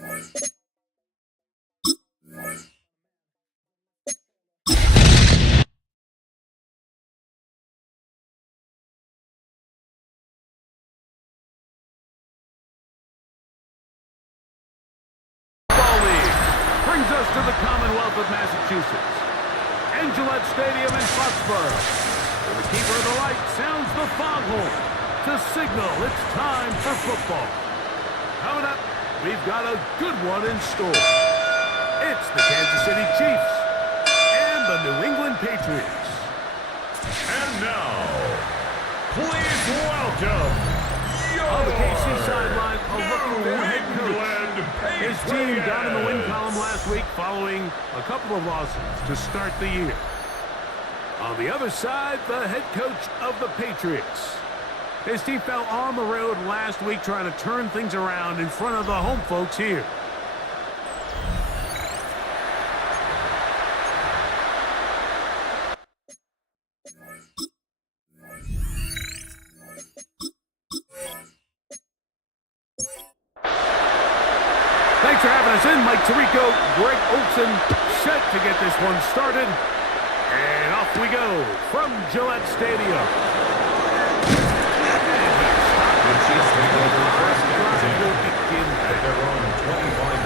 Brings us to the Commonwealth of Massachusetts and Gillette Stadium in Foxborough, where the keeper of the light sounds the foghorn to signal it's time for football. Coming up, we've got a good one in store. It's the Kansas City Chiefs and the New England Patriots. And now, please welcome on the KC sideline, a looking for head coach. His team got in the win column last week following a couple of losses to start the year. On the other side, the head coach of the Patriots. His team fell on the road last week trying to turn things around in front of the home folks here. Thanks for having us in, Mike Tirico, Greg Olson, set to get this one started. And off we go from Gillette Stadium.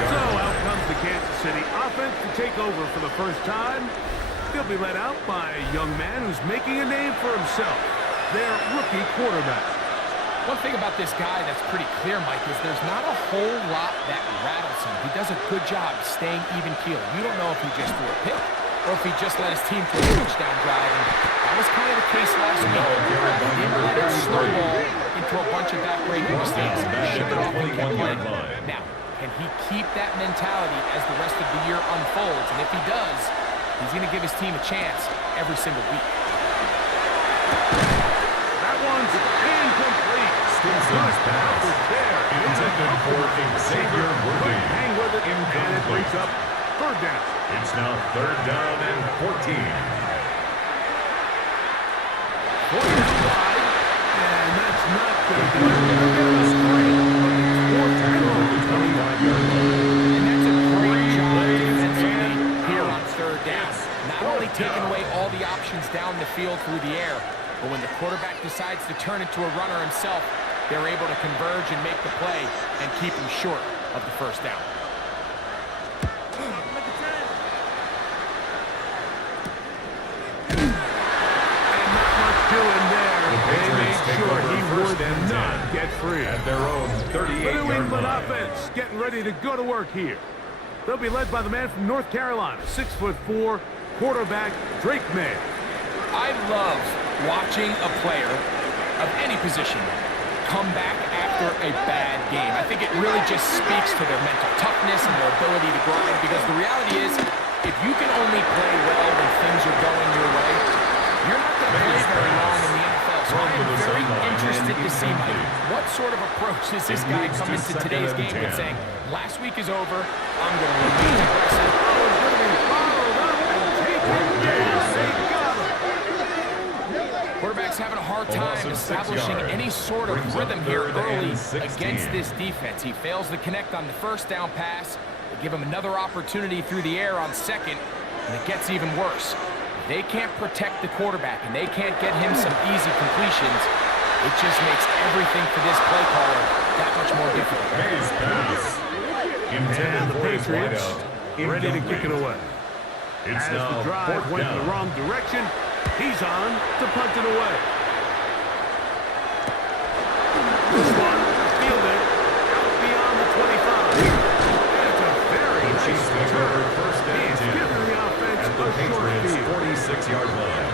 So out comes the Kansas City offense to take over for the first time. They'll be led out by a young man who's making a name for himself, their rookie quarterback. One thing about this guy that's pretty clear, Mike, is there's not a whole lot that rattles him. He does a good job staying even-keeled. You don't know if he just threw a pick or if he just let his team throw a touchdown drive. And that was kind of the case last week. He didn't let it snowball into a bunch of back-breaking mistakes. He shook it off and kept playing. Now, can he keep that mentality as the rest of the year unfolds? And if he does, he's going to give his team a chance every single week. That one's incomplete. Stinson's pass intended for Xavier Worthy. Hang with it, and it brings up third down. It's now 3rd down and 14. 4 yards wide, and that's not going to do it. It's great, but it's 4th down on the 25-yard line. And that's a great job defensively here on 3rd down. Not only taking away all the options down the field through the air, but when the quarterback decides to turn into a runner himself, they're able to converge and make the play and keep him short of the 1st down. And not much doing there. They made sure he would not get free. At their own 38-yard line. The New England offense getting ready to go to work here. They'll be led by the man from North Carolina, 6'4", quarterback Drake May. I love watching a player of any position come back after a bad game. I think it really just speaks to their mental toughness and their ability to grind, because the reality is, if you can only play well when things are going your way, you're not going to play very long in the NFL. So I am very interested to see, Mike, what sort of approach does this guy come into today's game with, saying, last week is over, I'm going to remain aggressive. Quarterback's having a hard time establishing any sort of rhythm here early against this defense. He fails to connect on the 1st down pass. They give him another opportunity through the air on 2nd, and it gets even worse. If they can't protect the quarterback and they can't get him some easy completions, it just makes everything for this play caller that much more difficult. And the Patriots ready to kick it away. It's as the drive went in the wrong direction, he's on to punt it away. This one, fielded out beyond the 25. It's a very nice return. He's giving the offense a short field. 46-yard line.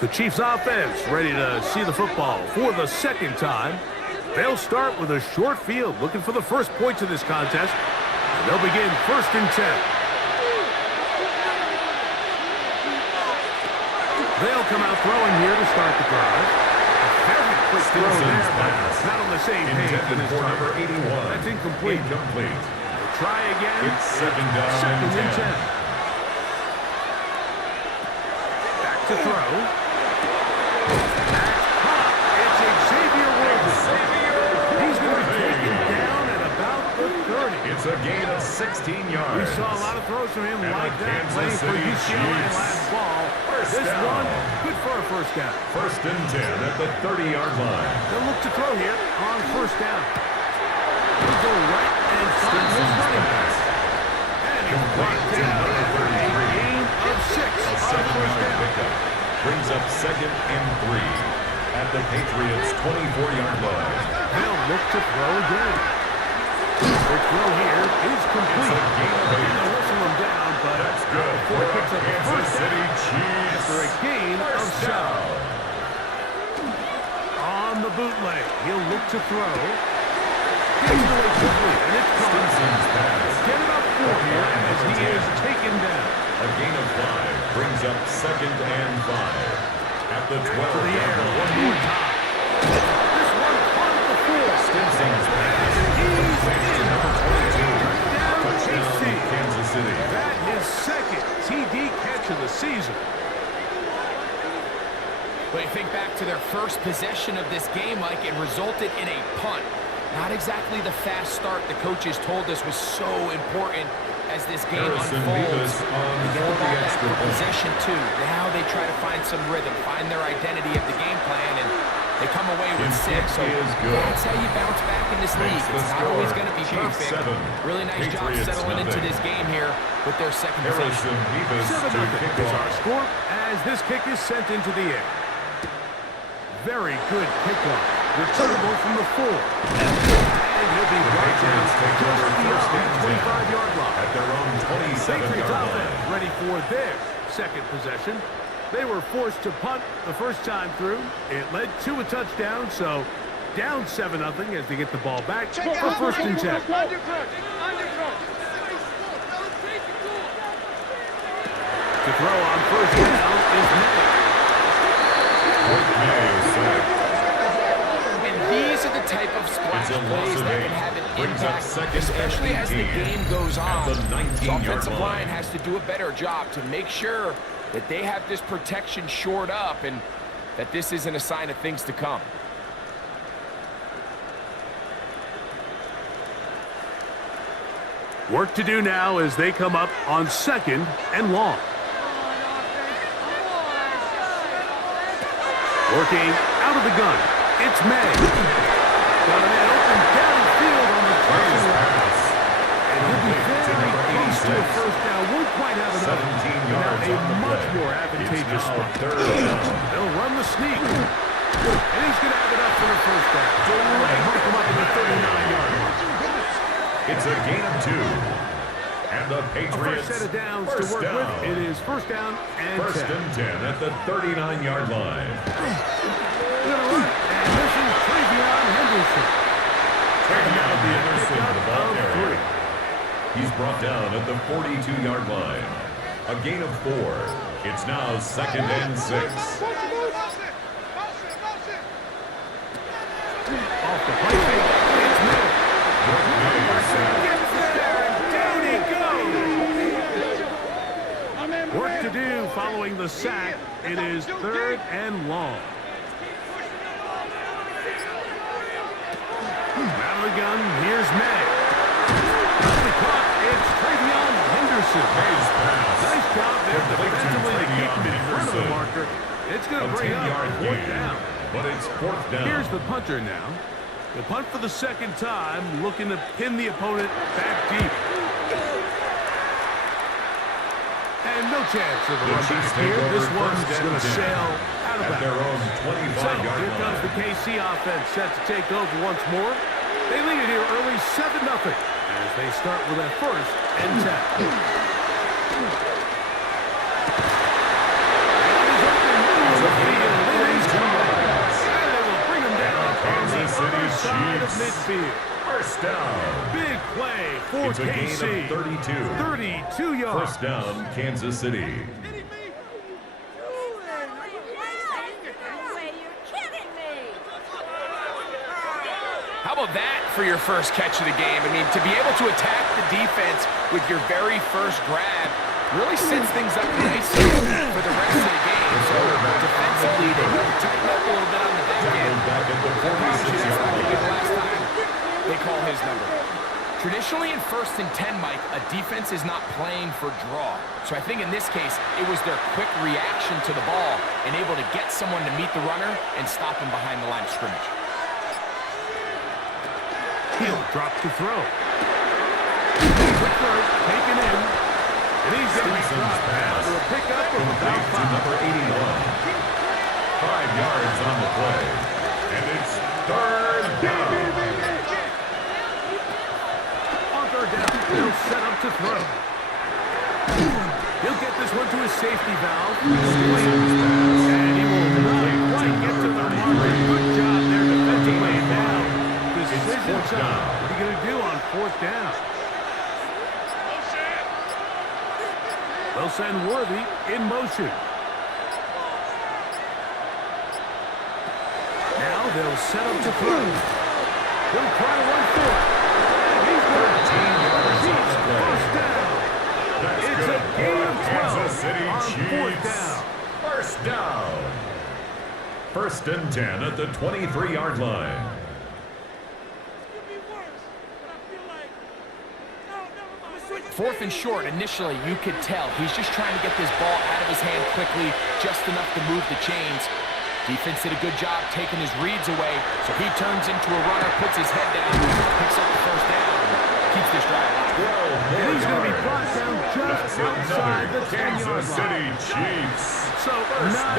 The Chiefs offense ready to see the football for the 2nd time. They'll start with a short field, looking for the first points of this contest. And they'll begin 1st and 10. They'll come out throwing here to start the drive. A very quick throw there, but not on the same page Intended as his for target. number 81. That's incomplete. Incomplete. Try again. It's second down Second and 10. 10. Back to throw. That's caught. It's Xavier Worthy. He's going to be taken down at about the 30. It's a gain of 16 yards. We saw a lot of throws from him And like the that Kansas playing for City UCLA Chiefs. last fall. First This down. one, good for a first down. First and 10 at the 30-yard line. They'll look to throw here on first down. He'll go right and find his running back. And he's brought down a gain of 6 A on first 7-yard down. pickup brings up second and 3 at the Patriots' 24-yard line. They'll look to throw again. The throw here is complete. It's a gain of 8. They'll whistle him down, but That's not good before for he picks up the Kansas first City down Chiefs. after a gain of First 7. down. On the bootleg, he'll look to throw. Gets it away quickly, and it's caught. Stinson's pass. Get about 4 here as he is taken down. A gain of 5 brings up second and 5 at the To the air 12-yard one line. more time. This one caught at the 4. Stinson's pass. He's Fades to in. number 22. Touchdown, Touchdown, KC. Kansas City. That his second TD catch of the season. But you think back to their first possession of this game, Mike, it resulted in a punt. Not exactly the fast start the coaches told us was so important as this game Harrison unfolds. Vivas on They get for the ball the back extra for point. possession two. Now they try to find some rhythm, find their identity of the game plan, and they come away with His 6. kick So is good. that's how you bounce back in this league. Makes the It's not score. always going to be Chiefs perfect. 7, Really nice job Patriots settling into nothing. this game here with their second possession. Harrison Vivas 7-0 to kick is our off. score as this kick is sent into the air. Very good kickoff. Returnable from the 4. And he'll be right down Patriots take just over beyond first and the 10 25-yard line. at their own Patriots 27-yard line. offense ready for their second possession. They were forced to punt the first time through. It led to a touchdown, so down 7-0 as they get the ball back for first and 10. To throw on first down is May. And these are the type of splash It's a loss plays of that 8. can have an Brings up impact, second especially and as the 18 game goes at on. the The 19-yard offensive line. line has to do a better job to make sure that they have this protection shored up and that this isn't a sign of things to come. Work to do now as they come up on second and long. Working out of the gun. It's May. Got a man open downfield on the crossing route. And he'll be very close to a first down. Won't quite have enough. 17 Now yards a on the much play. more It's advantageous now spot. third down. They'll run the sneak. And he's going to have enough for the first down. They hook him up in the 39-yard line. It's a gain of 2. And the A fresh Patriots set of downs to first work down. with. It is first down and First 10. and 10 at the 39-yard line. They're going to run. And this is Travion Henderson. And that'll be a Henderson, pickup the ball of carrier. 3. He's brought down at the 42-yard line. A gain of 4. It's now second and 6. Off the play fake. It's Miller. Gets there, and down he goes. Work to do following the sack. It is third and long. Out of the gun, here's May. Got the caught. It's Travion Henderson. Hayes pass. Nice job there Complete to defensively to keep him in front of the Henderson. marker. It's going A to bring up 10-yard fourth gain, down. but it's fourth down. Here's the punter now. The punt for the second time, looking to pin the opponent back deep. And no chance of a The run Chiefs back take here. over This one's first and going to 10 sail out of at their bounds. own So 25-yard here comes the line. KC offense set to take over once more. They lead it here early 7-0 as they start with a first and 10. Kansas City Side of Chiefs. midfield. First down. Big play for It's a gain KC. of 32. 32 yards. First down, Kansas City. No way, you're kidding me! How about that for your first catch of the game? I mean, to be able to attack the defense with your very first grab really sets things up nicely for the rest of the game. So defensively, they need to tighten up a little bit on the back end. Obviously, that's not going to be the last time they call his number. Traditionally, in 1st and 10, Mike, a defense is not playing for draw. So I think in this case, it was their quick reaction to the ball and able to get someone to meet the runner and stop him behind the line of scrimmage. He'll drop to throw. Quick throw, taken in. And he's going to be dropped pass. A pickup of about 5. Number 81. 5 yards on the play. And it's 3rd down. On 3rd down, he'll set up to throw. He'll get this one to his safety valve. And he will not quite get to the marker. Good job there defensively. Now, decision time. What are you going to do on 4th down? They'll send Worthy in motion. Now they'll set him to throw. He'll try to run for it. He's 13 yards. He's first down. It's a gain of 12 on 4th down. First down. 1st and 10 at the 23-yard line. 4th and short, initially, you could tell he's just trying to get this ball out of his hand quickly, just enough to move the chains. Defense did a good job taking his reads away, so he turns into a runner, puts his head down, picks up the 1st down, keeps this drive alive. And he's going to be brought down just outside the 10-yard line. City Chiefs. So not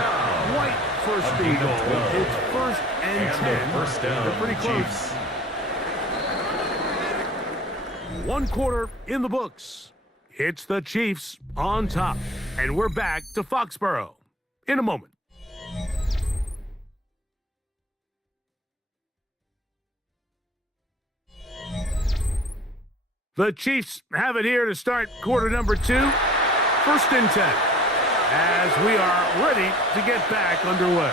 quite first and goal. It's 1st and 10. First down. They're pretty close. Chiefs. 1 quarter in the books. It's the Chiefs on top. And we're back to Foxborough in a moment. The Chiefs have it here to start quarter number 2. 1st and 10. As we are ready to get back underway.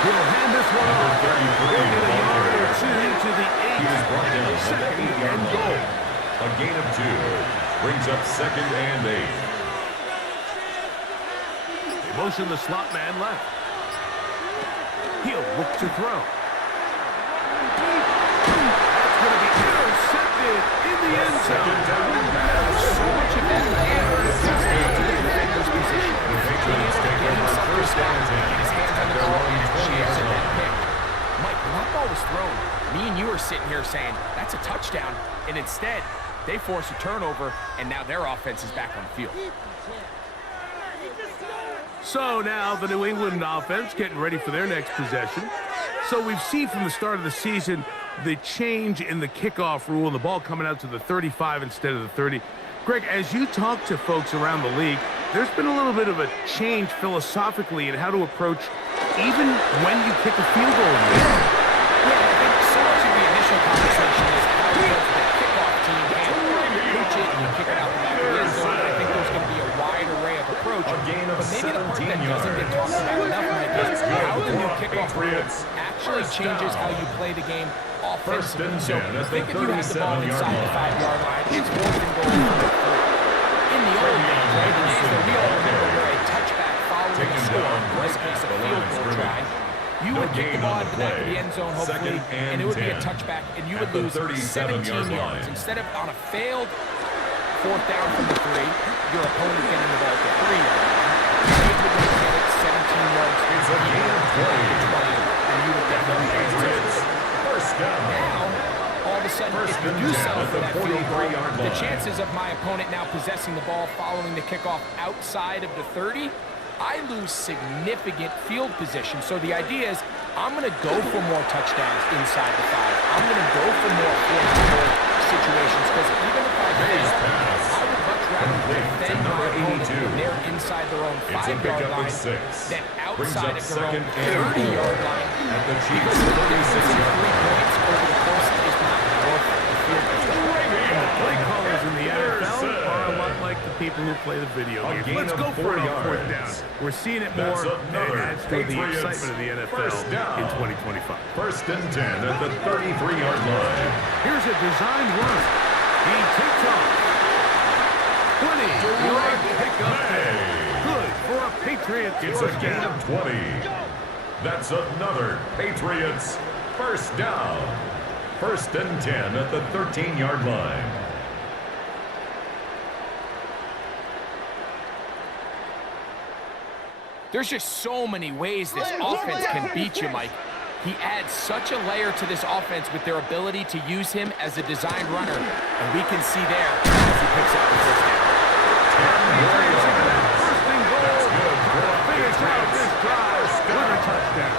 He'll hand this one off. He'll get a yard or 2 to the 8. 2nd and goal. A gain of 2 brings up 2nd and 8. They motion the slot man left. He'll look to throw. That's going to be intercepted in the end zone. So much of that man is just into the defender's position. Being able to get himself respect, get his hands on the ball, and chance at that pick. Mike, when that ball was thrown, me and you are sitting here saying, that's a touchdown. And instead, they force a turnover, and now their offense is back on the field. So now the New England offense getting ready for their next possession. So we've seen from the start of the season the change in the kickoff rule and the ball coming out to the 35 instead of the 30. Greg, as you talk to folks around the league, there's been a little bit of a change philosophically in how to approach even when you kick a field goal. Yeah, I think so much of the initial conversation is how does the kickoff team handle it? You reach it and you kick it out the back of the end zone. I think there's going to be a wide array of approach. But maybe the part that doesn't get talked about enough, Mike, is how the new kickoff rule actually changes how you play the game offensively. So think if you had the ball inside the 5-yard line, it's 4th and goal. In the old days, right, the days that we all remember where a touchback following a score, in this case a field goal try, you would kick the ball into the back of the end zone, hopefully, and it would be a touchback, and you would lose 17 yards. Instead of on a failed 4th down from the 3, your opponent getting the ball at the 3-yard line, you would get it 17 yards. It's a gain of 20, and you would get the now, all of a sudden, if you do settle for that field goal, the chances of my opponent now possessing the ball following the kickoff outside of the 30, I lose significant field position. So the idea is I'm going to go for more touchdowns inside the 5. I'm going to go for more 4th goal situations because even if I fail, I would much rather defend my opponent when they're inside their own 5-yard line than outside of their own 30-yard line. Because the difference in 3 points over the course is not worth the field goal. Play callers in the NFL are a lot like the people who play the video A games. gain Let's of go for 4 it on fourth down. yards. We're seeing it That's more, and another it adds to the Patriots excitement of the NFL first down. in 2025. First and 10 at the 33-yard line. Here's a designed run. He takes off. 20. Direct pickup there. Good for a Patriots It's a first gain down. of 20. That's another Patriots first down. First and 10 at the 13-yard line. There's just so many ways this offense can beat you, Mike. He adds such a layer to this offense with their ability to use him as a designed runner. And we can see there as he picks up the first down. Patriots into that first and goal. To finish out this drive with a touchdown.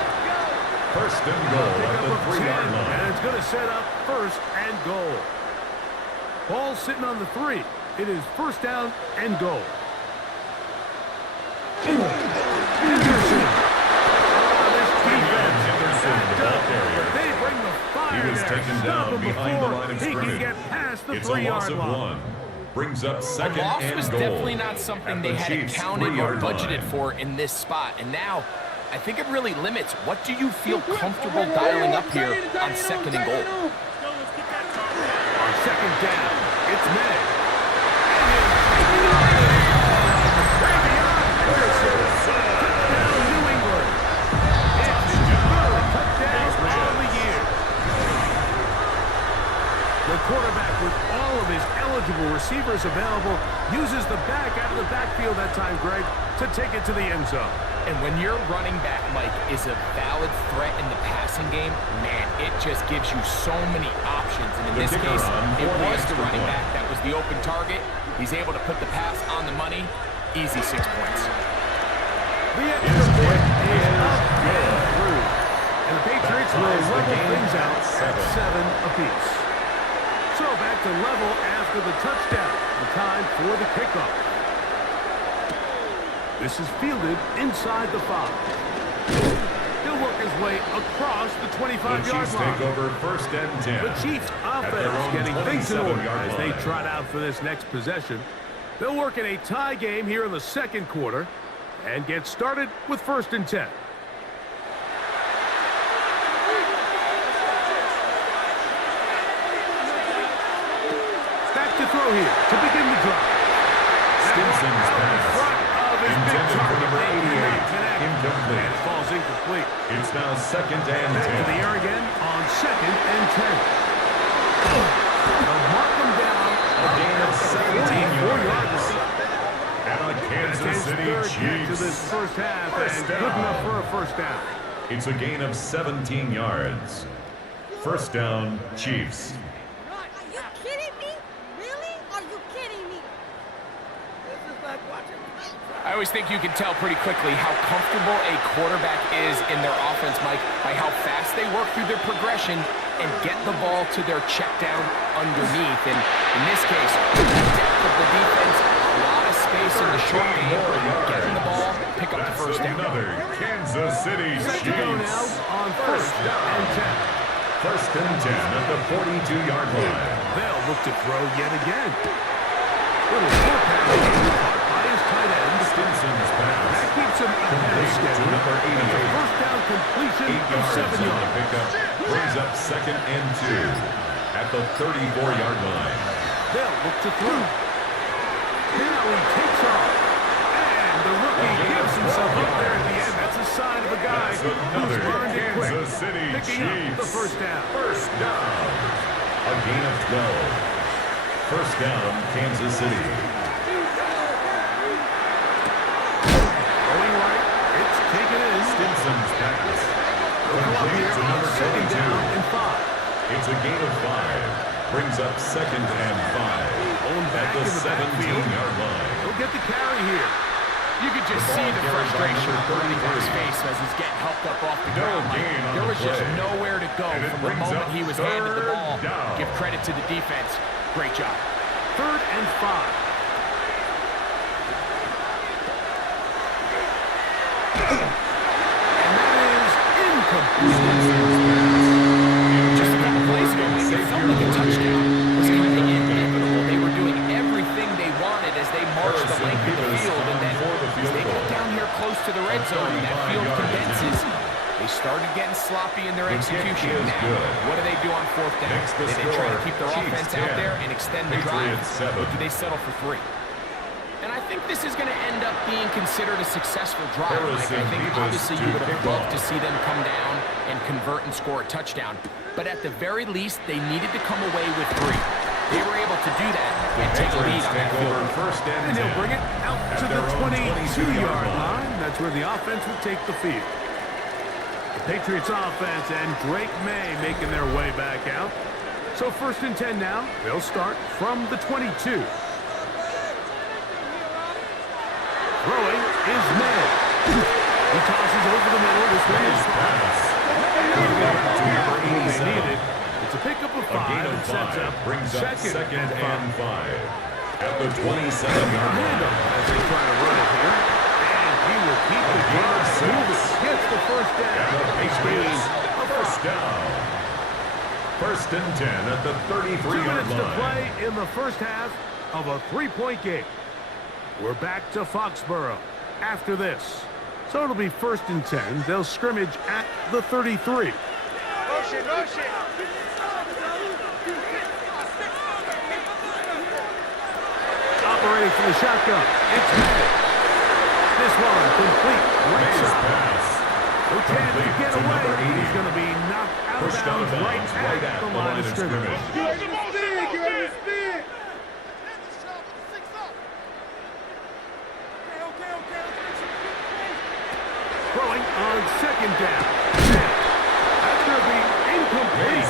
First and goal at the 3-yard line. And it's going to set up first and goal. Ball sitting on the 3. It is first down and goal. Henderson. They bring the fire He was there. taken Stop down him behind the before line of he can scrimmage. get past the It's a loss 3-yard of line. 1. Brings up A second loss and was goal. definitely not something At they the had Chiefs' accounted or 3-yard budgeted line. for in this spot. And now, I think it really limits what do you feel comfortable dialing up here on second and goal. On second down, it's May. Touchdown, New England. It's his third touchdown of the year. The quarterback, with all of his eligible receivers available, uses the back out of the backfield that time, Greg, to take it to the end zone. And when your running back, Mike, is a valid threat in the passing game, man, it just gives you so many options. And in The this kicker case, on it for the was the extra running point. back that was the open target. He's able to put the pass on the money. Easy 6 points. The extra point is up and through. And the Patriots will level things out at 7 apiece. So back to level after the touchdown. The time for the kickoff. This is fielded inside the 5. He'll work his way across the The 25-yard Chiefs line. take over first and 10. The Chiefs At their offense own getting things in order 27-yard as they line. trot out for this next possession. They'll work in a tie game here in the second quarter and get started with first and 10. Back to throw here to begin the drive. Stinson's pass. Intended for number 88. And Incomplete. it falls incomplete. It's now second and Back to the 10. air again on second and 10. They'll mark them down. A gain of 17 44-yard yards. line. And a That's Kansas his City third catch of this Chiefs. first half, First and down. good enough for a first down. It's a gain of 17 yards. First down, Chiefs. Are you kidding me? Really? Are you kidding me? This is like watching. I always think you can tell pretty quickly how comfortable a quarterback is in their offense, Mike, by how fast they work through their progression and get the ball to their check down underneath. And in this case, the depth of the defense, a lot of space in the short game, getting the ball, pick up the That's first down. another Kansas City Set to go now Chiefs. on first and 10. First and 10 at the 42-yard line. They'll look to throw yet again. Little short pass caught by his tight end. Stinson's That pass. keeps him ahead of Complete to schedule. number It's a 88. first down completion 8 of yards 7 on the yards. pickup. Brings up second and 2 at the 34-yard line. They'll look to throw. Now he takes off. And the rookie gives himself up there at the end. That's a sign of a guy That's who's another learned it quick. Kansas City Picking up the Chiefs. first down. First down. A gain of 12. First down, Kansas City. Going right. It's taken in. Stinson's pass. They'll come up Complete here to on number second 22. down and 5. It's a gain of 5. Brings up second and 5 Going at back the in the backfield. 17-yard line. He'll get the carry here. You could just The see ball the carried by frustration number on his 33. face as he's getting helped up off the No ground. Mike. gain on There the was just play. nowhere to go And it from the brings moment up he was handed the third ball. down. Give credit to the defense. Great job. Third and 5. And that is incomplete. Just a couple plays ago, it felt like a touchdown was kind of inevitable. They were doing everything they wanted as they march the length of the field, and then as they get down here close to the red zone, and that field condenses. They started getting sloppy in their execution. Now, what do they do on fourth down? Do they try to keep their offense out there and extend the drive, or do they settle for 3? And I think this is going to end up being considered a successful drive. I think obviously you would have loved to see them come down and convert and score a touchdown. But at the very least, they needed to come away with 3. They were able to do that and take a lead on that field. And they'll bring it out to the 22-yard line. That's where the offense will take the field. The Patriots offense and Drake May making their way back out. So 1st and 10 now. They'll start from the 22. Throwing is May. He tosses over the middle. This one is pass. They need it. It's a pickup of 5 and sets up second and 5. At the 27-yard line. As they try to run it here. And he will keep the drive moving. Gets the first down. Patriots, first down. 1st and 10 at the 33-yard line. 2 minutes to play in the first half of a 3-point game. We're back to Foxborough after this. So it'll be 1st and 10. They'll scrimmage at the 33. Motion. Operating for the shotgun. It's May. This one complete. Right side. No chance to get away. He's going to be knocked out of bounds right at the line of scrimmage. Throwing on 2nd down. That's going to be incomplete.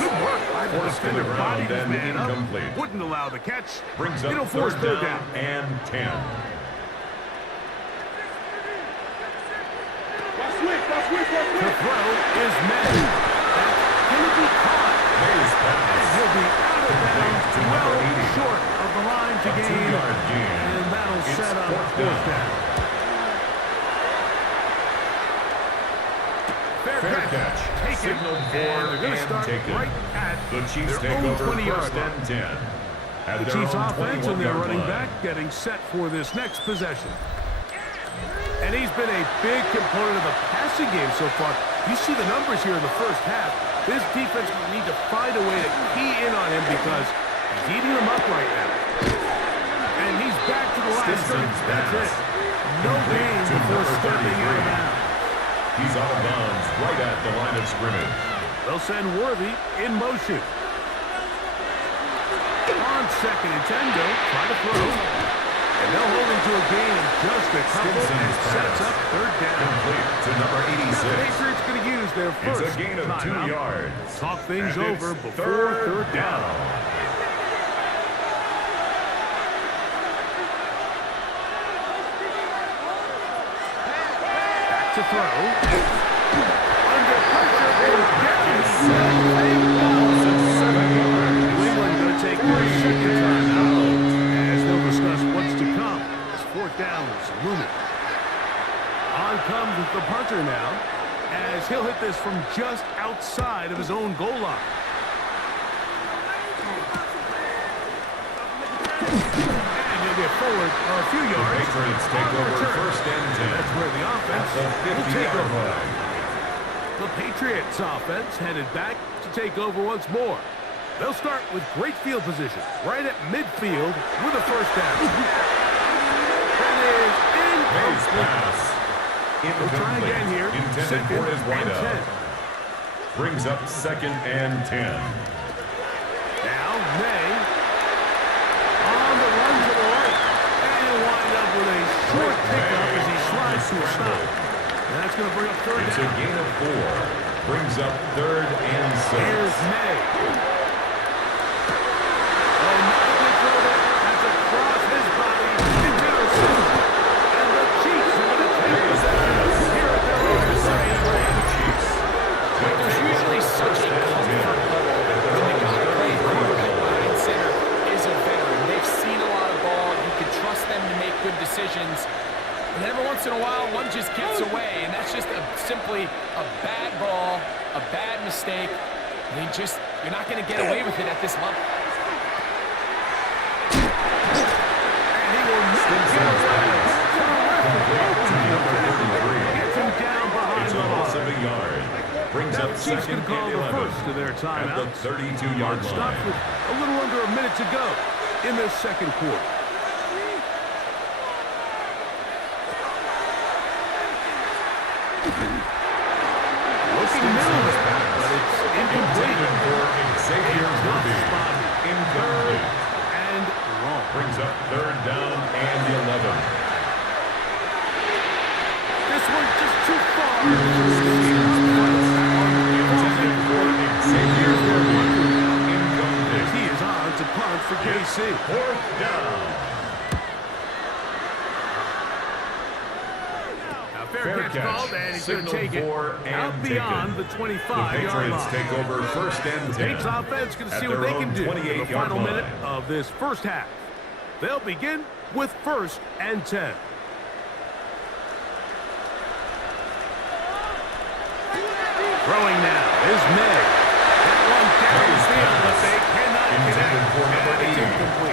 Good work by the defender. Bodied his man up. Wouldn't allow the catch. Brings up It'll force 3rd down and 10. The throw is May. That's going to be caught. And he'll be out of bounds, well short of the line to gain. And that'll set up 4th down. Fair catch. Taken. And they're going to start right at the Chiefs their take own over 20-yard 1st and 10. The Chiefs offense and their running back getting set for this next possession. And he's been a big component of the passing game so far. You see the numbers here in the first half. This defense will need to find a way to key in on him because he's eating them up right now. And he's back to the last scrimmage. That's it. No gain before stepping out of bounds. He's out of bounds right at the line of scrimmage. They'll send Worthy in motion. On 2nd and 10, they'll try to throw. And they'll hold him to a gain of just a couple and sets up 3rd down. Complete to number 86. The Patriots going to use their first It's a gain of 2 yards. Talk things over before 3rd down. Back to throw. Under pressure and catches. Cleveland going to take their 2nd time out. As they'll discuss what's to come. As 4th down is looming. On comes the punter now, as he'll hit this from just outside of his own goal line. And he'll get forward a few yards. The Patriots take over 1st and 10. That's where the offense will take over. line. The Patriots offense headed back to take over once more. They'll start with great field position, right at midfield with a 1st down. That is incomplete. We'll try again here. Intended for his wideout. Brings up 2nd and 10. Now May on the run to the right. And he'll wind up with a short pickup as he slides to a stop. And that's going to bring up 3rd It's down. a gain of 4. Brings up 3rd and 6. Here's May. Oh, not a good throw there. That's across his body. Interception. And the Chiefs are going to take this here at their own side. There's usually such a comfort level when the guy playing quarterback behind center is a veteran. They've seen a lot of ball. You can trust them to make good decisions. And every once in a while, one just gets away, and that's just simply a bad ball, a bad mistake. You're not going to get away with it at this level. And he Chiefs going to call the first of their timeouts. At the 32-yard line. Stops with a little under a minute to go in this second quarter. Looking middle, but it's incomplete. Incomplete. And wrong. Brings up third down and 11. This one's just too far. He is on to punt for KC. Fourth down. Fair catch called, and he's going to take it out beyond the 25-yard line. Take over first and 10. Saints offense going to see what they can do in the final minute of this first half. They'll begin with first and 10. Throwing now is Meg. That one carries field, but they cannot get it.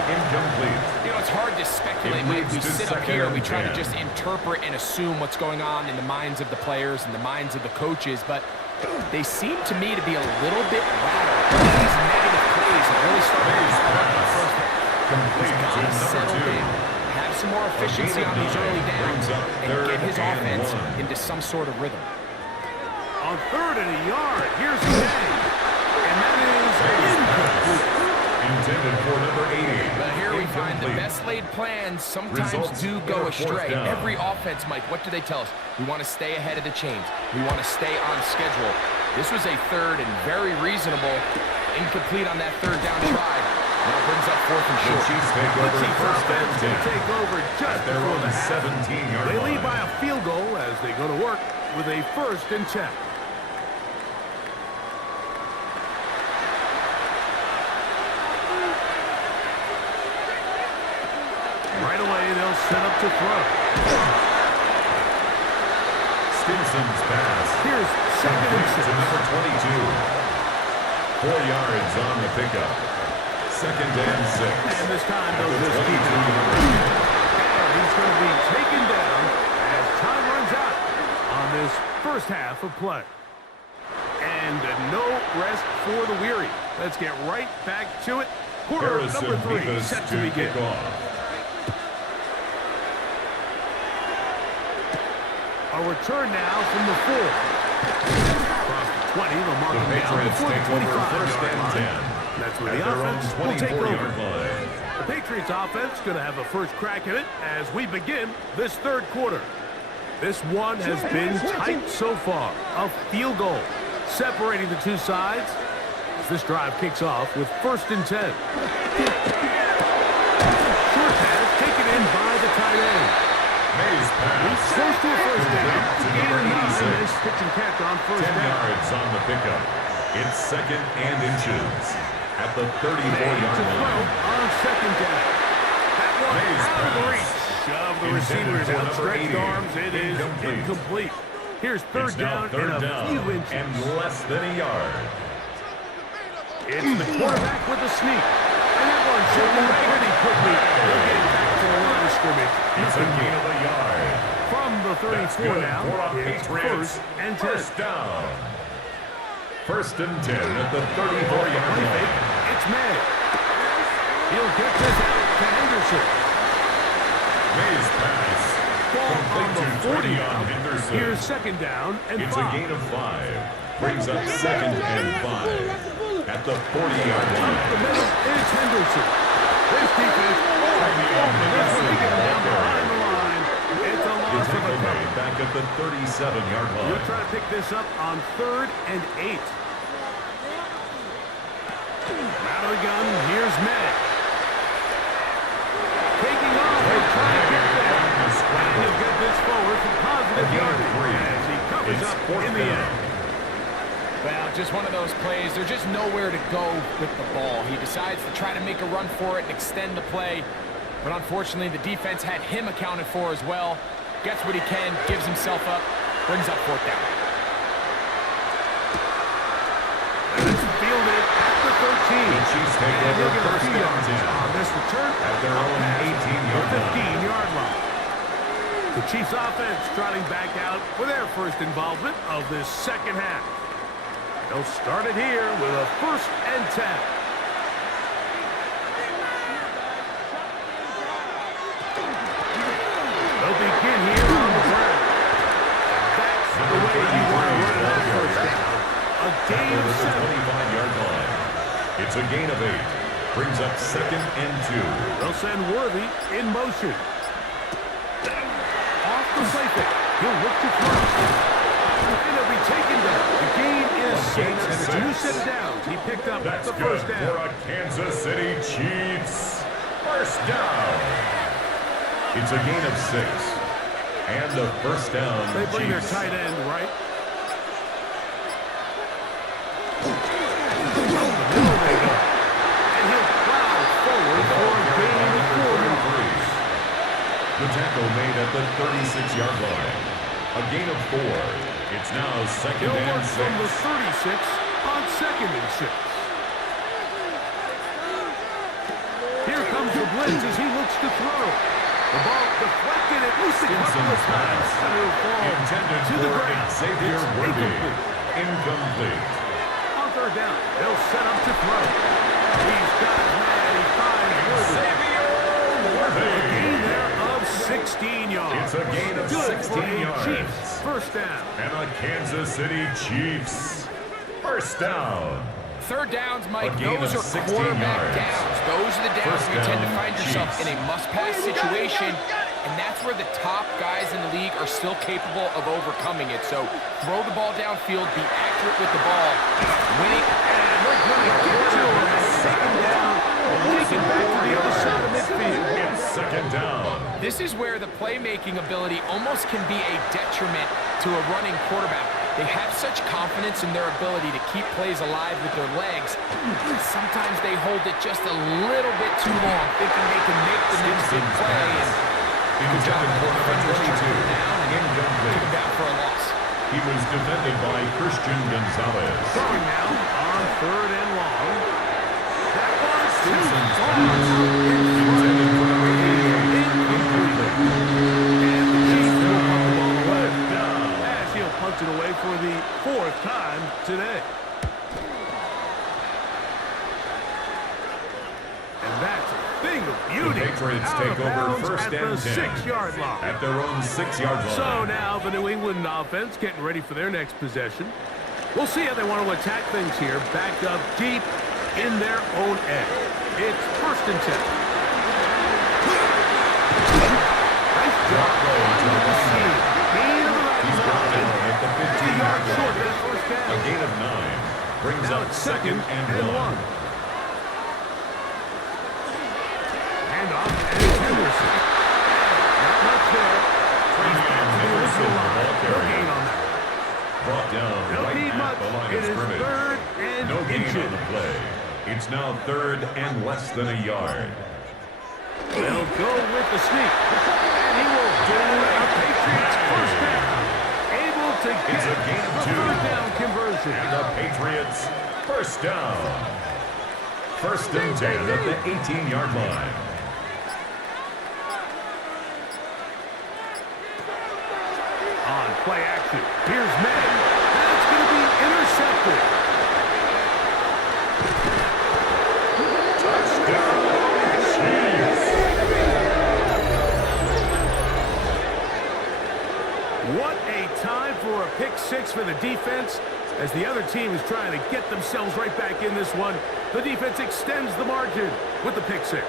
Incomplete. You know, it's hard to speculate, Mike. We sit up here, we try to just interpret and assume what's going on in the minds of the players and the minds of the coaches, but they seem to me to be a little bit rattled. These negative plays have really started to start in the first half. He's got to settle in, have some more efficiency on these early downs, and get his offense into some sort of rhythm. On third and a yard, here's the game. And that is incomplete. Intended for number 80. But here we find the best laid plans sometimes do go astray. Every offense, Mike, what do they tell us? We want to stay ahead of the chains. We want to stay on schedule. This was a third and very reasonable. Incomplete on that third down try. Now brings up fourth and short. The Chiefs take over first and 10. Take over just their before own the 17-yard line. They lead by a field goal as they go to work with a first and 10. Right away, they'll set up to throw. Stinson's pass. Here's second and 6. To number 22. 4 yards on the pickup. Second and 6. And this time they'll just keep it. And he's going to be taken down as time runs out on this first half of play. And no rest for the weary. Let's get right back to it. Quarter number 3 set to begin. A return now from the 4. Across the 20, they'll mark him down before the 25-yard line. That's where the offense will take over. The Patriots offense going to have a first crack at it as we begin this third quarter. This one has been tight so far. A field goal separating the two sides as this drive kicks off with first and 10. Short pass taken in by the tight end. Mays pass. Close to a first down. Gain of 9. Nice pitch and catch on first 10 down. yards on the pickup. It's second and inches at the 34-yard line. On second down. That one Mays out of pass. reach of the receivers. Outstretched arms. It is incomplete. Here's third down and a few inches. And less than a yard. It's the quarterback with the sneak. And that one should move pretty quickly. They'll get back to the line of scrimmage. It's a gain of a yard. From the 34 now, it's first and 10. First down. First and 10 at the 34-yard line. It's May. He'll get this out to Henderson. May's pass. Ball on the 40 on Henderson. Here's second down and It's 5. a gain of 5. Brings up second and 5 at the 40-yard line. The middle is Henderson. This defense, this one to get him down behind the line. It's a loss of a couple. Back at the 37-yard line. We'll try to pick this up on third and 8. Out of the gun, here's Matt. Taking off, he'll try to get there. And he'll get this forward for positive yardage as he covers up in the end. Well, just one of those plays. There's just nowhere to go with the ball. He decides to try to make a run for it and extend the play. But unfortunately, the defense had him accounted for as well. Gets what he can, gives himself up, brings up fourth down. And it's fielded at the 13. The Chiefs take And over he'll get a first few and yards 10 on this return at their own 18-yard line. 15-yard line. The Chiefs offense trotting back out for their first involvement of this second half. They'll start it here with a 1st and 10. They'll begin here on the ground. That's the way you want to run it on 1st down. A gain of 7. 25-yard line. It's a gain of 8. Brings up 2nd and 2. They'll send Worthy in motion. Off the play fake. He'll look to throw. And he'll be taken down. The gain is 6. And it's 2 set downs. He picked up That's the good 1st down. for a Kansas City Chiefs 1st down. It's a gain of 6. And the 1st down. They bring Chiefs. their tight end, right? And he'll plow forward for a gain of 4. The tackle made at the 36-yard line. A gain of 4. It's now 2nd He'll and work 6. from the 36 on 2nd and 6. Here comes the blitz as he looks to throw. The ball deflected at least a couple of times. And it'll fall Intended to the for ground. Xavier It's Worthy. incomplete. Incomplete. On 3rd down, they'll set up to throw. He's got his man. He finds Worthy. Xavier Worthy. A gain there of 16 yards. It's a gain of Good 16 for a yards. Chiefs 1st down. And a Kansas City Chiefs 1st down. 3rd downs, Mike, A gain those of are 16 quarterback yards. downs. Those are the downs First where you tend to down, find yourself Chiefs. in a must-pass situation, and that's where the top guys in the league are still capable of overcoming it. So throw the ball downfield, be accurate with the ball, winning. And we're going to get to him. 2nd down. Take it back to the other side of midfield. It's 2nd down. This is where the playmaking ability almost can be a detriment to a running quarterback. They have such confidence in their ability to keep plays alive with their legs. Sometimes they hold it just a little bit too long, thinking they can make the next big play. And good job on the defenders to bring him down and took him down for a loss. He was defended by Christian Gonzalez. Throwing now on 3rd and long. That one's too Simpson's far. intended for number 88. Incomplete. And the Chiefs will punt the ball away. Down. As he'll punt it away for the 4th time today. And that's a thing of The beauty. Patriots Out take of over bounds 1st at and the 10. 6-yard line. At their own 6-yard line. So now the New England offense getting ready for their next possession. We'll see how they want to attack things here. Backed up deep in their own end. It's 1st and 10. Nice job. Gain of about He's brought 9. down at the 50-yard 15-yard short line. of that 1st A down. gain of 9. Brings Now up it's 2nd and 1. Hand off, and it's Henderson. Not much there. He's back to the original line. No gain on that. Brought down Don't right need at much. the line It of is scrimmage. 3rd and No gain inches. on the play. It's now 3rd and less than a yard. They'll go with the sneak. And he will do a Patriots 1st down. Able to It's get a gain of the 2. 3rd down conversion. And the Patriots 1st down. 1st and 10 at the 18-yard line. On play action. Here's Madden. That's going to be intercepted. Touchdown, Chiefs. What a time for a pick 6 for the defense. As the other team is trying to get themselves right back in this one, the defense extends the margin with the pick 6.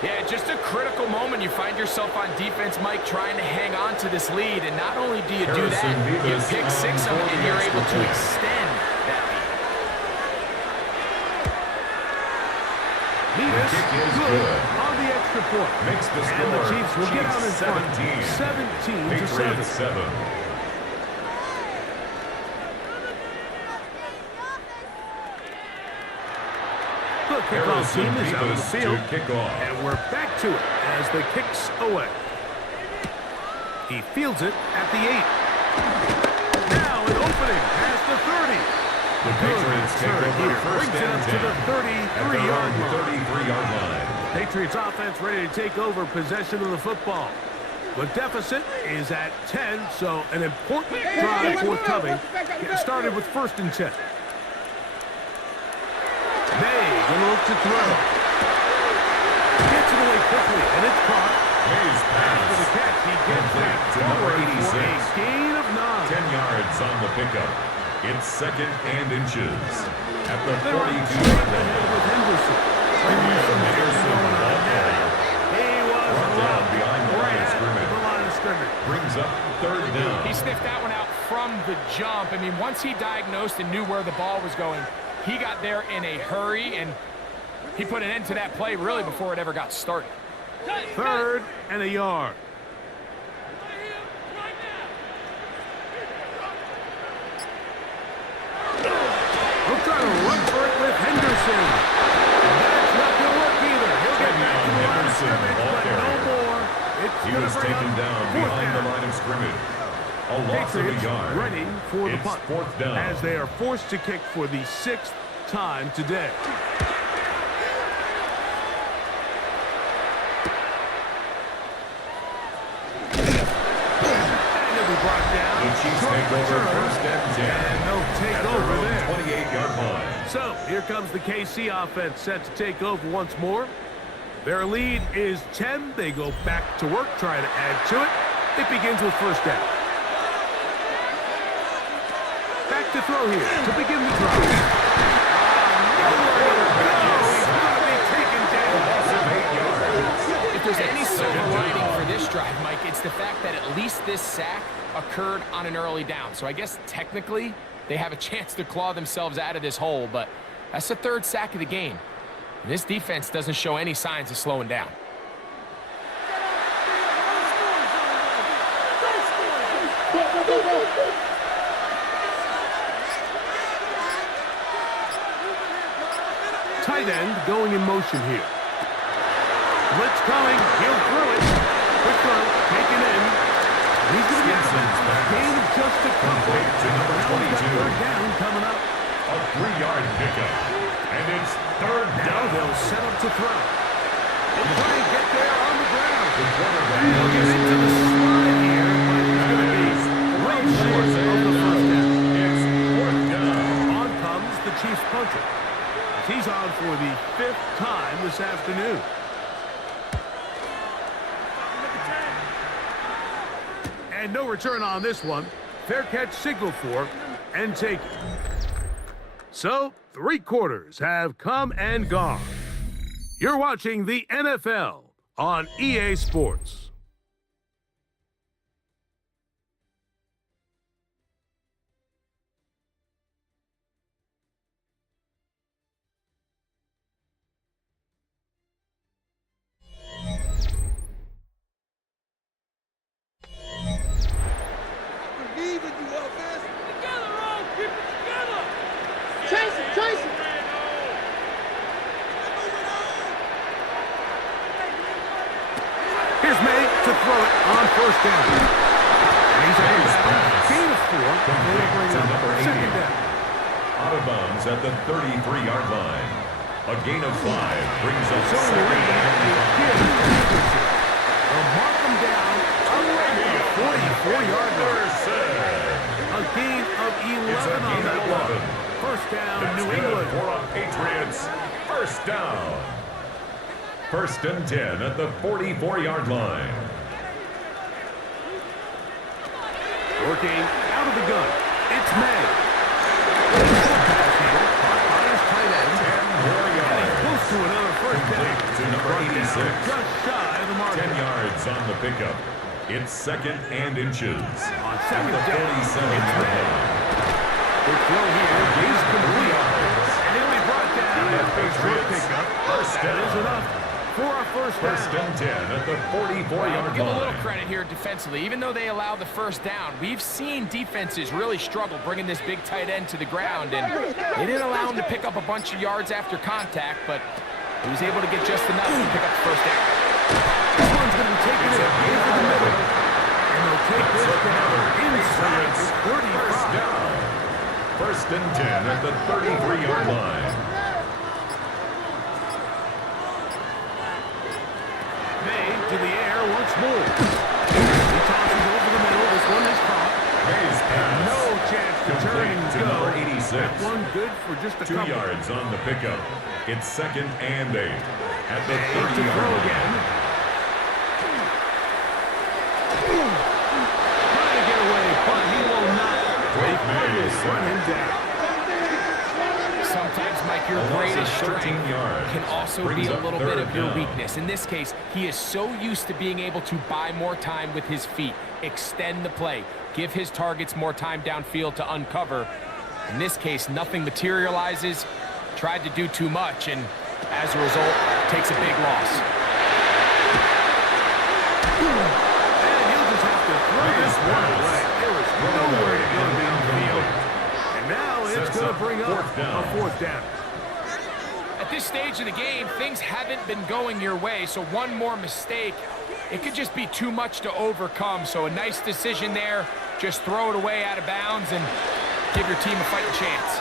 Yeah, just a critical moment. You find yourself on defense, Mike, trying to hang on to this lead. And not only do you do that, Harrison you Vivas pick on 6 of it, for and the you're extra able to point. extend that lead. Nevis, kick is good good. on the extra point. Makes the And score. the Chiefs will get out in front. 17. 17 to 7. Patriots 7. The kickoff team is out of the Vivas field. to kick off. And we're back to it as the kicks away. He fields it at the 8. Now an opening past the 30. The Patriots take Turn over here. 1st Brings it and up 10. to the At their 33-yard own line. 33-yard line. Patriots offense ready to take over possession of the football. The deficit is at 10, so an important drive forthcoming. Getting started with 1st and 10. to throw. Gets it away quickly, and it's caught. Hayes pass. For the catch, he gets back To number forward for 86. a gain of 9. 10 yards on the pickup. It's second and inches. At the They're 42 straight yard ahead line. with Henderson. He was Brought down behind the line of right scrimmage. at the line of scrimmage. Brings up third down. He sniffed that one out from the jump. I mean, once he diagnosed and knew where the ball was going, he got there in a hurry, and he put an end to that play really before it ever got started. 3rd and a yard. He'll try to run for it with Henderson. That's not going to work either. He'll get back to the line of scrimmage, but no more. It's He gonna was bring taken up down 4th behind the down. line of scrimmage. A loss of a Patriots yard. ready for the It's punt 4th down. as they are forced to kick for the 6th time today. And he'll be brought down. The Chiefs Short take over return. 1st and 10. And they'll take At their over own there. 28-yard line. So here comes the KC offense set to take over once more. Their lead is 10. They go back to work, try to add to it. It begins with 1st down. Back to throw here to begin the drive. Loss of 8 yards. If there's any silver lining for this drive, Mike, it's the fact that at least this sack occurred on an early down. So I guess technically they have a chance to claw themselves out of this hole, but that's the 3rd sack of the game. And this defense doesn't show any signs of slowing down. Tight end going in motion here. Blitz coming. He'll throw it. Quick throw. Taken in. He's going to get it. Gain of just a couple. Complete to number Now we've got 22. 3rd down coming up. A 3-yard pickup. And it's 3rd Now down. they'll set up to throw. They'll try and get there on the ground. The quarterback He'll get into the slide here, but he's going to be well short of the 1st down. It's 4th down. On comes the Chiefs punter. He's on for the 5th time this afternoon. And no return on this one. Fair catch signal for and taken. So, 3 quarters have come and gone. You're watching the NFL on EA Sports. Here's May to throw it on 1st down. And he's out of gain of 4. They'll bring To up number 2nd 80. down. Out of bounds at the 33-yard line. A gain of 5 brings up So 2nd Reed and gives Henderson. They'll mark him down around the 44-yard line. A gain of 11 on that one. 1st down, That's New good England. for a Patriots. 1st down. 1st and 10 at the 44-yard line. Working out of the gun. It's May. Pass here. Caught by his tight end. 10 more yards. Close to another 1st down. Complete to number 86. Just shy of the mark. 10 yards on the pickup. It's 2nd and inches. On At 2nd the down. 47-yard line. Quick throw here. He's 3 complete. yards. And he'll be brought down. The Short Patriots. pickup. 1st That is down. enough for a 1st down. 1st and 10 at the 44-yard Give a little line. credit here defensively. Even though they allowed the 1st down, we've seen defenses really struggle bringing this big tight end to the ground, and they didn't allow him to pick up a bunch of yards after contact, but he was able to get just enough to pick up the 1st down. This one's going to be taken in over the middle. And they'll take this down inside the 1st 35. down. 1st and 10 at the 33-yard line. May to the air once more. He tosses over the middle. This one is caught. Hayes pass. No chance to turn and Complete to go. number 86. That one good for just a 2 couple. yards on the pickup. It's 2nd and 8 at the To 30-yard throw line. again. Trying to get away, but he will not. Great Run him down. Sometimes, Mike, your A loss greatest of 13 strength yards. can also Brings be a up little bit 3rd of your down. weakness. In this case, he is so used to being able to buy more time with his feet, extend the play, give his targets more time downfield to uncover. In this case, nothing materializes, tried to do too much, and as a result, takes a big loss. And he'll just have to throw this one away. There was nowhere to go downfield. And now it's going to bring up a 4th down. At this stage of the game, things haven't been going your way, so one more mistake, it could just be too much to overcome. So a nice decision there. Just throw it away out of bounds and give your team a fighting chance.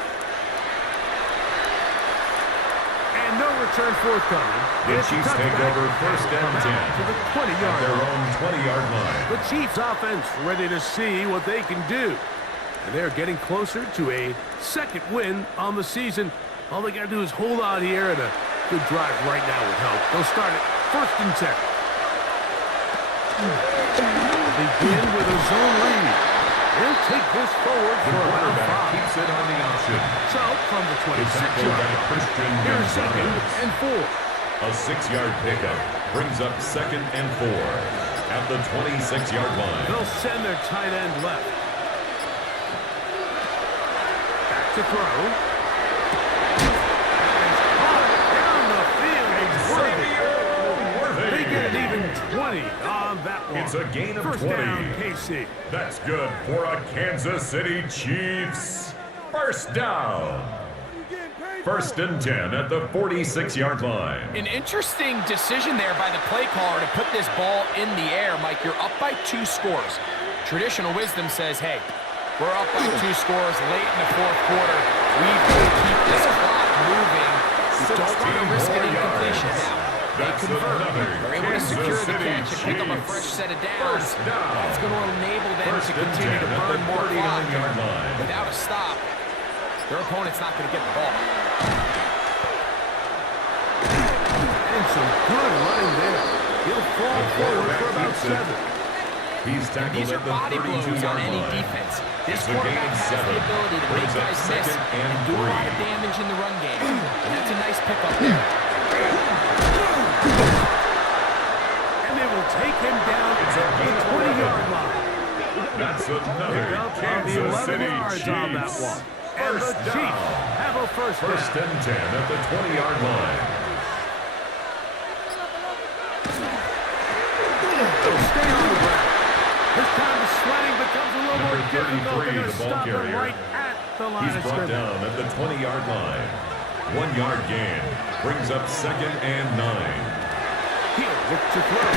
And no return forthcoming. The It's a Chiefs take touchback. over 1st and 10 To the at 20-yard their line. own 20-yard line. The Chiefs offense ready to see what they can do. And they're getting closer to a 2nd win on the season. All they got to do is hold on here, and a good drive right now would help. They'll start it 1st and 10. Begin with a zone lead. He'll take this forward The for about quarterback 5. keeps it on the option. So from the The tackle 26-yard by line, Christian here's 2nd Gonzalez. and 4. A 6-yard pickup brings up 2nd and 4 at the 26-yard line. They'll send their tight end left. Back to throw. Down the field. They get an even 20 on that one. It's a gain of 1st 20. down, KC. That's good for a Kansas City Chiefs. 1st down. 1st and 10 at the 46-yard line. An interesting decision there by the play caller to put this ball in the air. Mike, you're up by 2 scores. Traditional wisdom says, hey, we're up by 2 scores late in the 4th quarter. We've got to keep this clock moving. You don't want to risk an incompletion now. They convert. They're able to secure the catch and pick up a fresh set of downs. That's going to enable them to continue to burn more clock. Without a stop, their opponent's not going to get the ball. And some good running there. He'll fall forward for about 7. He's tackled These are at the body blows 32-yard on any line. defense. This It's a gain quarterback of has 7. the ability to make Brings up guys miss 2nd and and do a lot of 3. damage in the run game. And that's a nice pickup there. And they will take him down It's at a the gain of 20-yard 11. line. That's another Pick up on the Kansas 11 City yards on that Chiefs. one. And the 1st Chiefs down. have a 1st down. 1st and 10 at the 20-yard line. They'll stay on the ground. This time the sledding becomes a little more Number difficult. 33, They're going the to ball stop him carrier. right at the line He's of brought scrimmage. down at the 20-yard line. 1-yard gain brings up 2nd and 9. He'll look to throw.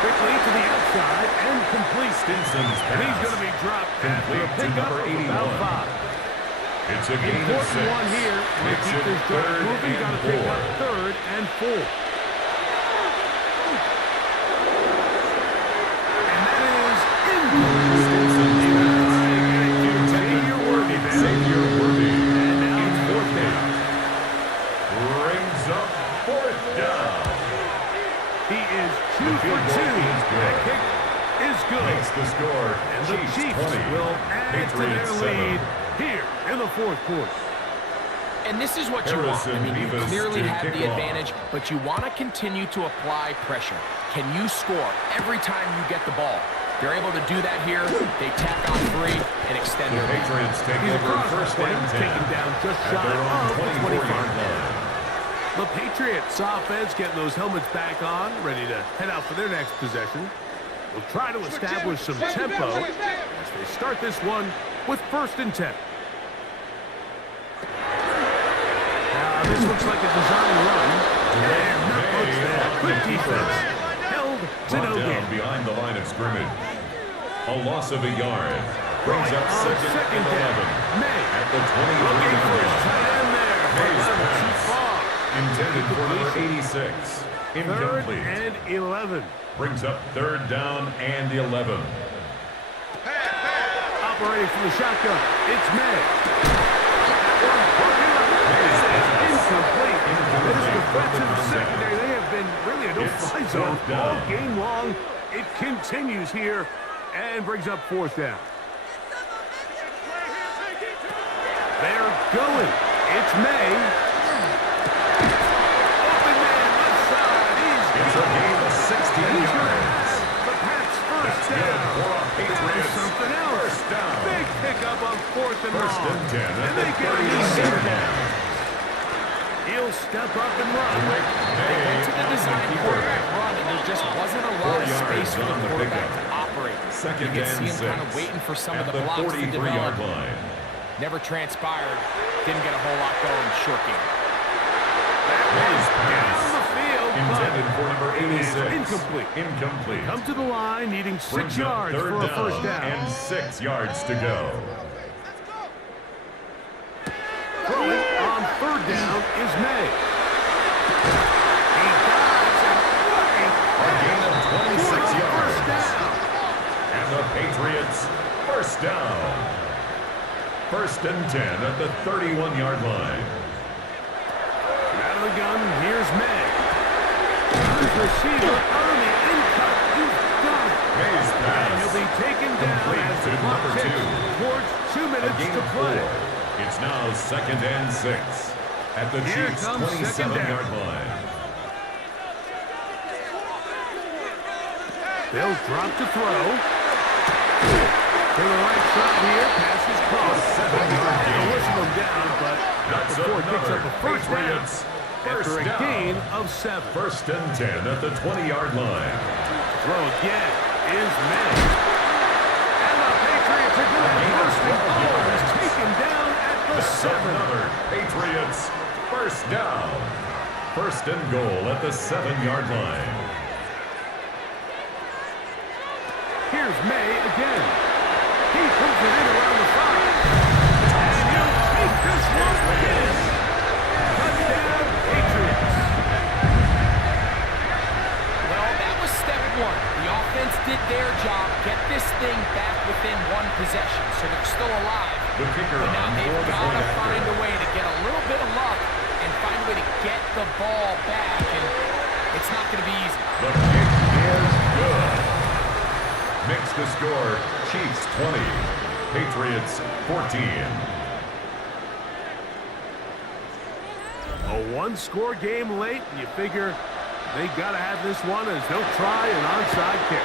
Quickly to the outside and complete. Stinson's And he's pass going to be dropped after complete a to pickup number of 81. about 5. It's a gain of 6. Important one here. To Makes keep it this drive 3rd moving, got and to pick up 4. 3rd and 4. And that is incomplete. Xavier Worthy there. Xavier Worthy. And now it's 4th down. Brings up 4th down. He is 2 The for field 2. goal is good. That kick is good. Makes the score. And the Chiefs 20. will add Patriots to their 7. lead here in the 4th quarter. And this is what you want. I Harrison mean, you Beavis clearly to have kick the off. advantage, but you want to continue to apply pressure. Can you score every time you get the ball? They're able to do that here. They tack on 3 and extend The their lead. Patriots take He's over across 1st the and 10 taken down just at shy their own of the 24-yard 25. line. The Patriots offense getting those helmets back on, ready to head out for their next possession. Will try to establish some tempo as they start this one with 1st and 10. This looks like a design run. And not much there. Good defense. Held to Brought no down gain. behind the line of scrimmage. A loss of a yard. Brings up On 2nd and 11 May. at the Looking for 20-yard his line. tight end there. Mays But pass. too far. Intended for number 86. 3rd Incomplete. and 11. Brings up 3rd down and 11. Operating from the shotgun. It's May. Incomplete. This defensive secondary, they have been really a no-fly zone all game long. It continues here and brings up fourth down. They're going. It's May. Open man left side. It's a gain of 60 yards. The Pats first down. That is something else. First down. Big pickup on fourth and First long. and 10 And at they the get a new 37 center down. down. He'll step up and run. They went to the design quarterback run, and there just wasn't a lot of space for the quarterback to operate. Second You could and see him kind of 6 waiting for some of at the blocks to 43-yard develop. line. Never transpired. Didn't get a whole lot going. Short game. His pass Down the field, intended for number it is 86. incomplete. Incomplete. Come to the line, needing 6 Brings up yards third for a down first down. and 6 yards to go. Throwing on third down is May. He dives and A gain of 26 first yards. down. And the Patriots first down. First and 10 at the 31-yard line. Out of the gun, here's May. His receiver on the in-cut. He's got it. May's And pass. he'll be taken down Complete as the to clock number ticks 2. towards 2 A minutes gain to of play. 4. It's now second and 6 at the Here Chiefs' comes second down. 27-yard line. They'll drop to throw. To the right side here, pass is caught. 7-yard They'll gain. whistle him down, but not That's before it picks up another a first down. Patriots After first a down. gain of 7. First and 10 at the 20-yard line. Throw again is May. And the Patriots are going to first and goal. He's taken down at the That's 7. another Patriots first down. First and goal at the 7-yard line. Here's May again. He pulls it in around the 5. And he'll take this one again. Touchdown, Patriots. Well, that was step one. The offense did their job, get this thing back within one possession, so they're still alive. The kicker But now on they've board the got point to after. find a way to get a little bit of luck and find a way to get the ball back, and it's not going to be easy. The kick is good. Makes the score Chiefs 20, Patriots 14. A one-score game late, and you figure they got to have this one as they'll try an onside kick.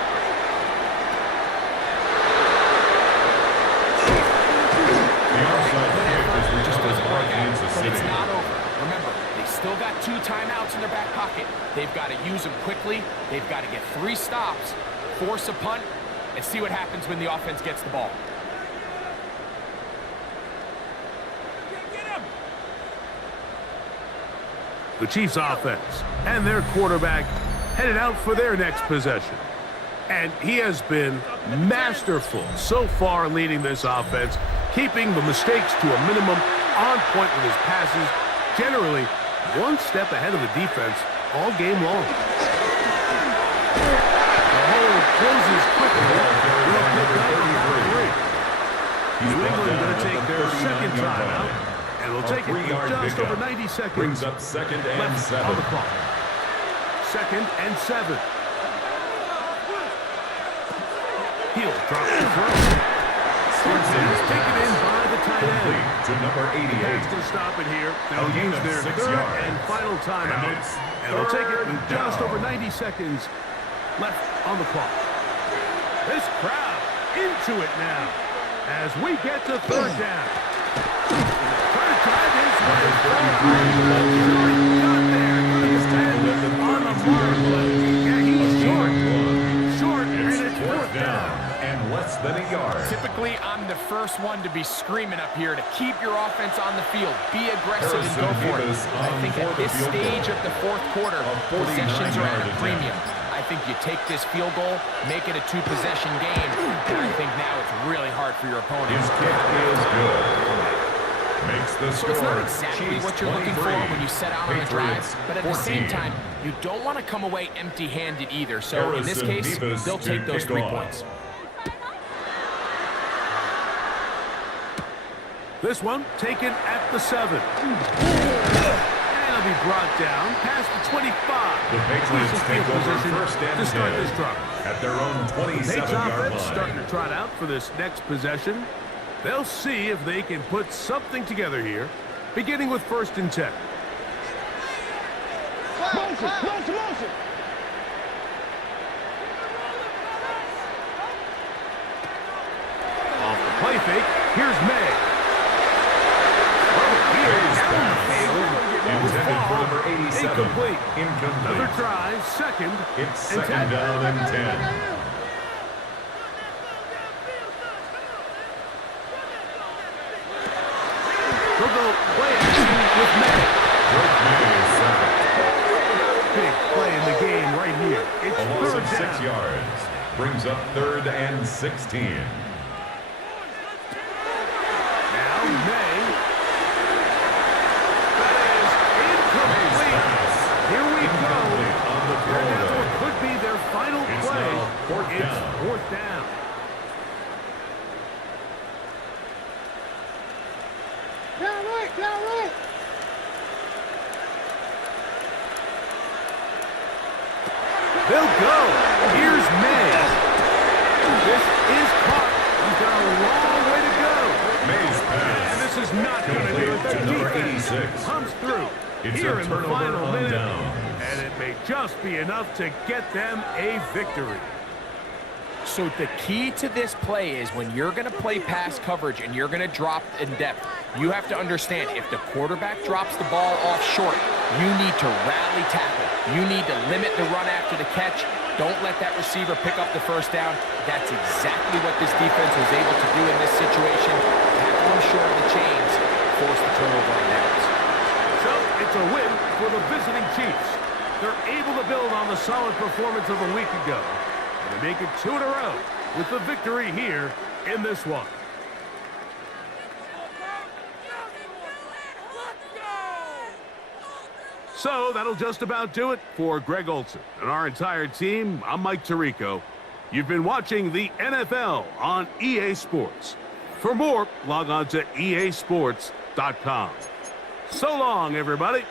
The onside kick is Just doesn't recovered by work out, Kansas but it's City. not over. Remember, they still got 2 timeouts in their back pocket. They've got to use them quickly. They've got to get 3 stops, force a punt, and see what happens when the offense gets the ball. The Chiefs offense and their quarterback headed out for their next possession. And he has been masterful so far leading this offense, keeping the mistakes to a minimum, on point with his passes, generally one step ahead of the defense all game long. The hole closes quickly. They'll pick up about 3. New England going to take their second timeout, and they'll take it with just over 90 seconds Brings up second and left on 7. the clock. Second and 7. He'll drop the throw. Is taken in by the tight end. Complete to number 88. That's to stop it here. They'll A gain use of their 6 third yards. and final timeout. And it's And they'll take it with third just down. over 90 seconds left on the clock. This crowd into it now as we get to third down. Trying to drive his way forward. Got there. He's tackled at the On the 32-yard mark. line. Yeah, he's short. Short Short, one. and It's it's fourth down and less than a yard. Typically, I'm the first one to be screaming up here to keep your offense on the field. Be aggressive and go for it. Harrison I think Davis at on for this the field stage goal. of the fourth quarter, A 49-yard possessions are at a attempt. premium. I think you take this field goal, make it a 2-possession game, and I think now it's really hard for your opponent. His kick is good. Makes the So score it's not exactly Chiefs what you're looking for 23, when you set out on a drive, Patriots but at the same 14. time, you don't want to come away empty-handed either. So in this Harrison case, Davis they'll to take those kick 3 off. points. This one taken at the 7. And to be brought down past the 25. The Patriots Decent take field over position first and to start 10 this drive. at their own Patriots 27-yard offense starting line. to trot out for this next possession. They'll see if they can put something together here, beginning with first and 10. Motion. Off the play fake, here's May. Over here, down the field. Intended for number 87. Incomplete. Another Incomplete. try, second. It's and 10. second down and 10. They'll go play action with May. Drake May is sacked. Big play in the game right here. It's A loss third of 6 down. yards. Brings up third and 16. Now May. That is incomplete. Here we go. Incomplete on the And that's throwaway. what could be their final It's play. now fourth It's down. fourth down. Down right. They'll go. Here's May. This is caught. He's got a long way to go. May's And pass. this is not going to do it. Complete to The number defense 86. comes through It's here a in the turnover final on minute. downs. And it may just be enough to get them a victory. So the key to this play is when you're going to play pass coverage and you're going to drop in depth, you have to understand if the quarterback drops the ball off short, you need to rally tackle. You need to limit the run after the catch. Don't let that receiver pick up the first down. That's exactly what this defense was able to do in this situation. Tackle him short of the chains, force the turnover on downs. So it's a win for the visiting Chiefs. They're able to build on the solid performance of a week ago. And they make it 2 in a row with the victory here in this one. So that'll just about do it for Greg Olson and our entire team. I'm Mike Tirico. You've been watching the NFL on EA Sports. For more, log on to easports.com. So long, everybody.